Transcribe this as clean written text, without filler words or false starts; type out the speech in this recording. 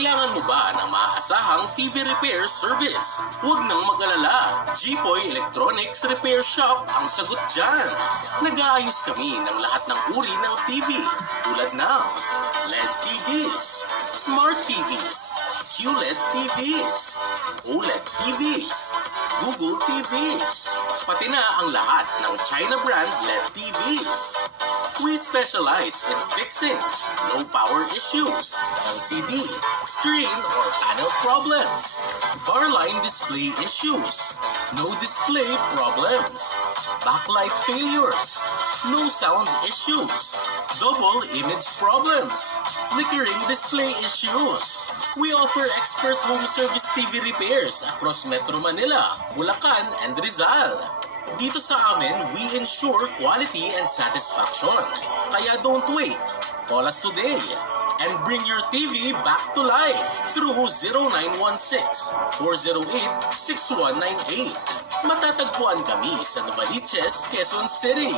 Kailangan mo ba ng maaasahang TV repair service? Huwag nang mag-alala. Jipoy Electronics Repair Shop ang sagot dyan. Nag-aayos kami ng lahat ng uri ng TV tulad ng LED TVs, Smart TVs, QLED TVs, OLED TVs, Google TVs, pati na ang lahat ng China brand LED TVs. We specialize in fixing low power issues, LCD, screen or panel problems, bar line display issues, no display problems, backlight failures, no sound issues, double image problems, flickering display issues. We offer expert home service TV repairs across Metro Manila, Bulacan, and Rizal. Dito sa amin, we ensure quality and satisfaction. Kaya don't wait. Call us today and bring your TV back to life through 0916-408-6198. Matatagpuan kami sa Novaliches, Quezon City.